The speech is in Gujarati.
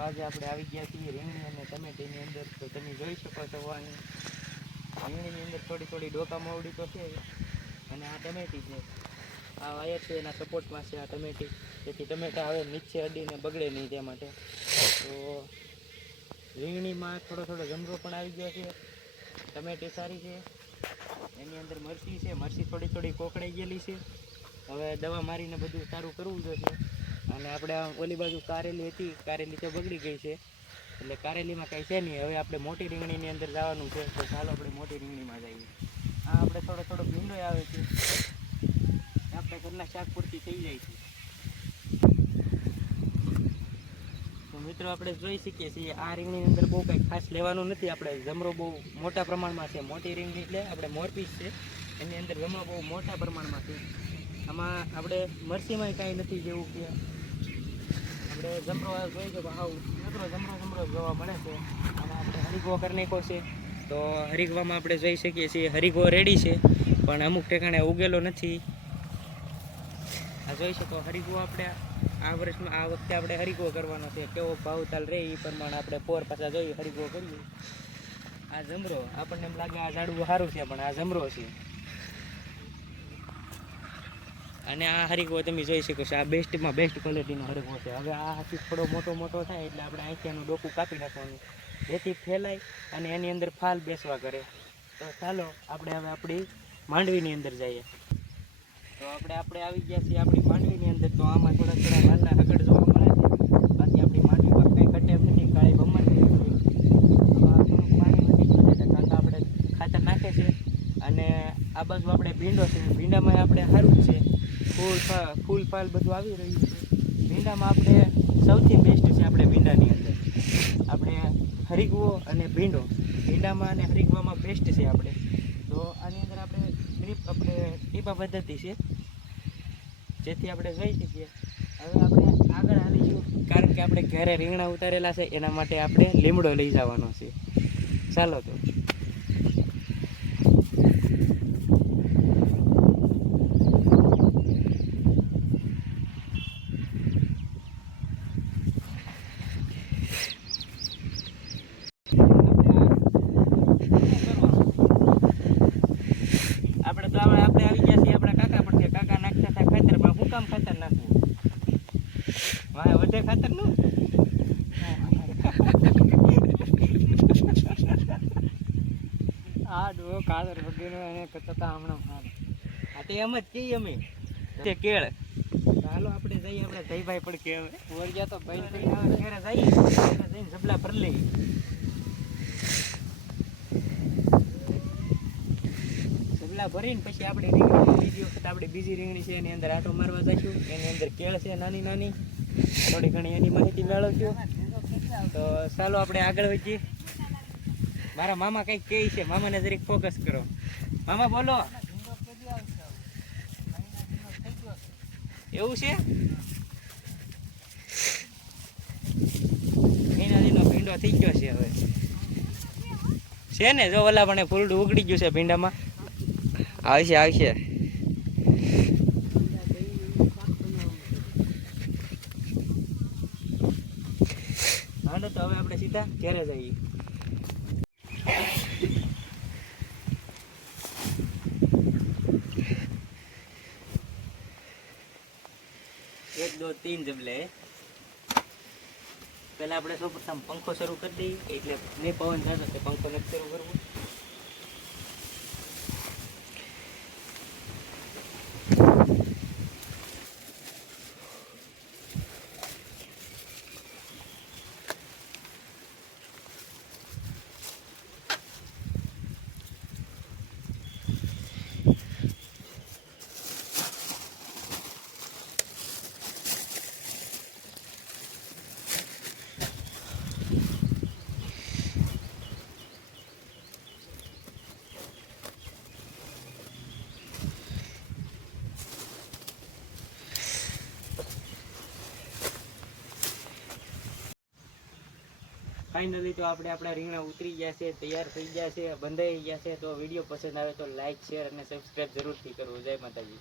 આજે આપણે આવી ગયા છીએ રીંગણી અને ટમેટીની અંદર. તો તમે જોઈ શકો છો રીંગણીની અંદર થોડી ડોકા મોવડી તો છે, અને આ ટમેટી છે, આ વાયર છે એના સપોર્ટમાં છે આ ટમેટી, જેથી ટમેટા હવે નીચે અડીને બગડે નહીં તે માટે. તો રીંગણીમાં થોડો જમરો પણ આવી ગયો છે, ટમેટી સારી છે, એની અંદર મરચી છે, મરચી થોડી કોકડાઈ ગયેલી છે. હવે દવા મારીને બધું સારું કરવું જોઈશે. અને આપણે ઓલી બાજુ કારેલી હતી, કારેલી તો બગડી ગઈ છે, એટલે કારેલીમાં કાંઈ છે નહીં. હવે આપણે મોટી રીંગણીની અંદર જવાનું છે, તો ચાલો આપણે મોટી રીંગણીમાં જઈએ. આ આપણે થોડો ભીંડો આવે છે, આપણે ઘરના શાક પૂરતી થઈ જાય છે. તો મિત્રો આપણે જોઈ શકીએ છીએ આ રીંગણીની અંદર બહુ કંઈ ખાસ લેવાનું નથી. આપણે જમરો બહુ મોટા પ્રમાણમાં છે, મોટી રીંગણી એટલે આપણે મોરપીસ છે, એની અંદર જમરો બહુ મોટા પ્રમાણમાં છે. આમાં આપણે મરચીમાં કાંઈ નથી જેવું કે આપણે જમરો જોઈ શકો જમરો જોવા મળે છે. અને આપણે હરીગવો કરી નાખ્યો છે, તો હરીગવામાં આપણે જોઈ શકીએ છીએ હરીગવો રેડી છે, પણ અમુક ઠેકાણે ઉગેલો નથી. આ જોઈ શકો હરીગવો આપણે આ વખતે આપણે હરીગવો કરવાનો છે. કેવો ભાવ ચાલ રહે એ પ્રમાણે આપણે પોર પાછા જોઈએ હરીગવો કરીએ. આ જમરો આપણને એમ લાગે આ ઝાડવું સારું છે, પણ આ જમરો છે. અને આ હરીગવો તમે જોઈ શકો છો, આ બેસ્ટમાં બેસ્ટ ક્વોલિટીનો હરીગવો છે. હવે આ થોડો મોટો થાય એટલે આપણે અહીંયાનું ડોકું કાપી નાખવાનું, જેથી ફેલાય અને એની અંદર ફાલ બેસવા કરે. તો ચાલો આપણે હવે આપણી માંડવીની અંદર જઈએ. તો આપણે આવી ગયા છીએ આપણી માંડવીની અંદર. તો આમાં થોડા વાલના હગડ જોવા મળે છે, બાકી આપણી માંડવીમાં કંઈ ઘટે એમ નથી, કાળી ભમર થઈ છે. થોડુંક પાણી વધી ગયું છે, એટલે કાંકા આપણે ખાતર નાખે છે. અને આ બાજુ આપણે ભીંડો છે, ભીંડામાં આપણે સારું જ છે, ફૂલ ફાલ બધું આવી રહ્યું છે. ભીંડામાં આપણે સૌથી બેસ્ટ છે આપણે ભીંડાની અંદર આપણે હરીગવો અને ભીંડામાં અને હરીગવામાં બેસ્ટ છે આપણે. તો આની અંદર આપણે ટીપા પદ્ધતિ છે, જેથી આપણે જોઈ શકીએ. હવે આપણે આગળ હાલીશું, કારણ કે આપણે ઘરે રીંગણા ઉતારેલા છે, એના માટે આપણે લીમડો લઈ જવાનો છે. ચાલો તો આપણે આવી ગયા છીએ આપણા કાકા પડશે. કાકા નાખતા હતા ખાતર, પણ હું કામ ખાતર નાખવું? વાહ, વધે ખાતર નું આ ડો ખાતર વગેરે એને કરતા હમણાં આ તો એમ જ કહીએ અમે તે કેળ. ચાલો આપણે જઈએ, આપણે જયભાઈ પણ કે વળગ્યા તો ભાઈ ઘરે જઈને જબલા ભરી લઈએ. ભરીને પછી આપણે બીજી વખત આપણે બીજી રીંગણી છે એની અંદર આટો મારવા જઈશું. એની અંદર કેળ છે નાની, થોડી ઘણી એની માહિતી મેળવશું. તો ચાલો આપણે આગળ વધીએ. મારા મામા કંઈક કહે છે, મામાને જરીક ફોકસ કરો. મામા બોલો. એવું છે? એના દીનો ભીંડો થઈ ગયો છે હવે છે ને. જો ઓલા પણ ફૂલડું ઉગડી ગયું છે ભીંડામાં. આવશે હાલો. તો હવે આપણે સીધા ઘરે જઈએ. 1 2 3 જમલે. પહેલા આપણે સૌપ્રથમ પંખો શરૂ કરી દઈએ, એટલે નહીં પવન જાતો તો પંખો નથી શરૂ કરવો. ફાઇનલી તો આપણે આપણા રીંગણા ઉતરી ગયા છે, તૈયાર થઈ ગયા છે, બંધાઈ ગયા છે. તો વિડીયો પસંદ આવે તો લાઈક, શેર અને સબસ્ક્રાઈબ જરૂરથી કરવો. જય માતાજી.